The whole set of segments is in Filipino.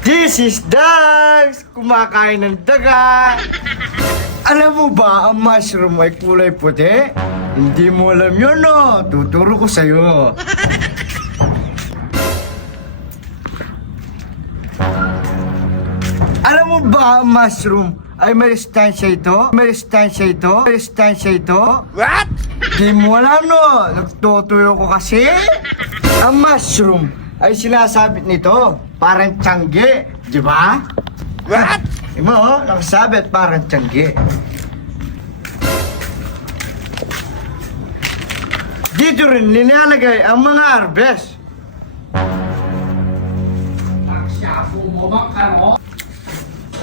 This is Dags! Kumakain ng daga! Alam mo ba ang mushroom ay kulay puti? Hindi mo alam yun, no? Tuturo ko sa'yo. Alam mo ba ang mushroom ay may distansya ito? May distansya ito? May distansya ito? What? Di mo alam, no? Nagtutuyo ko kasi. Ang mushroom ay sinasabit nito. Parang tiyangge, di ba? What? Di mo, nakasabit parang tiyangge. Dito rin nilalagay ang mga harvest.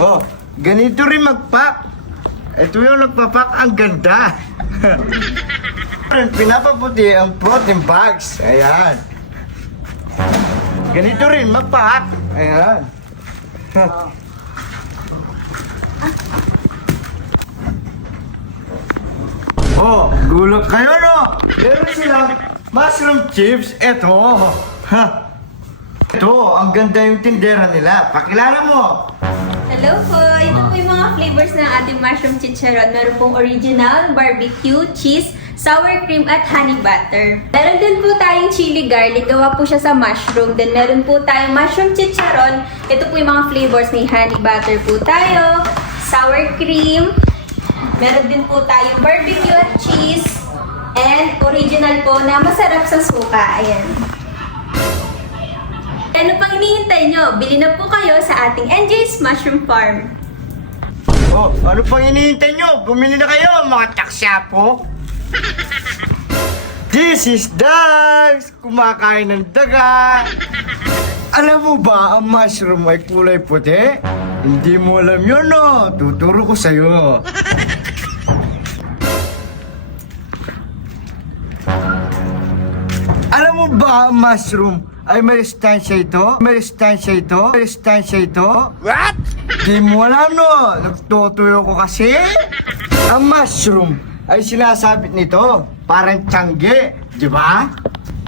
Oh, ganito rin magpak. Ito yung nagpapak, ang ganda. Pinapaputi ang protein bags. Ayan. Ganito rin magpak. Ayan. Oh, gulat kayo, no? Meron silang mushroom chips. Ito. Ha. Ito, ang ganda yung tindera nila. Pakilala mo. Hello po! Ito po yung mga flavors ng ating mushroom chicharon. Meron pong original, barbecue, cheese, sour cream, at honey butter. Meron din po tayong chili garlic. Gawa po siya sa mushroom. Then meron po tayong mushroom chicharon. Ito po yung mga flavors ng honey butter po tayo. Sour cream. Meron din po tayong barbecue at cheese. And original po na masarap sa suka. Ayan. Ano pang hinihintay nyo? Bili na po kayo sa ating NJ's Mushroom Farm. Oh, ano pang hinihintay nyo? Bumili na kayo, mga taksyapo. This is Dags! Kumakain ng daga! Alam mo ba ang mushroom ay kulay puti? Hindi mo alam yun, no? Tuturo ko sa'yo. Alam mo ba ang mushroom ay may distansya ito? May distansya ito? May distansya ito? What? Di mo alam, no? Nagtutuyo ko kasi. Ang mushroom ay sinasabit nito. Parang tiyangge, di ba?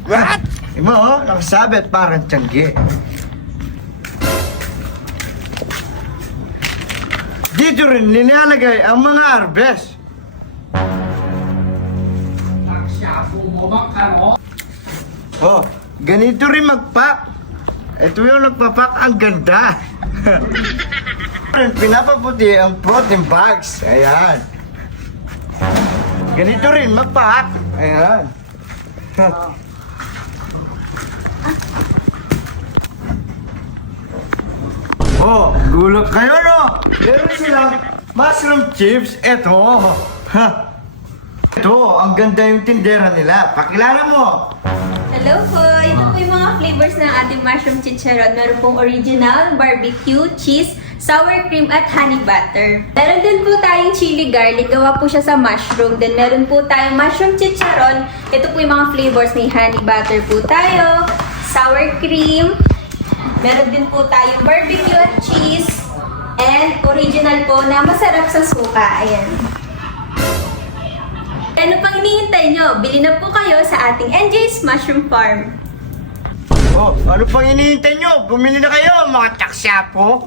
What? Di mo, nakasabit parang tiyangge. Dito rin nilalagay ang mga harvest. Oh, ganito rin magpak. Ito yung nagpapak, ang ganda. Pinapaputi ang protein bags. Ayan. Ganito rin magpak. Ayan. Oh, gulat kayo, no? Meron silang mushroom chips. Ito. Ha. Ito, ang ganda yung tindera nila. Pakilala mo. Hello po! Ito po yung mga flavors ng ating mushroom chicharon. Meron pong original, barbecue, cheese, sour cream, at honey butter. Meron din po tayong chili garlic. Gawa po siya sa mushroom. Then meron po tayong mushroom chicharon. Ito po yung mga flavors ng honey butter po tayo. Sour cream. Meron din po tayong barbecue at cheese. And original po na masarap sa suka. Ayan. Ano pang hinihintay nyo? Bili na po kayo sa ating NJ's Mushroom Farm. Oh, ano pang hinihintay nyo? Bumili na kayo, mga taksyapo.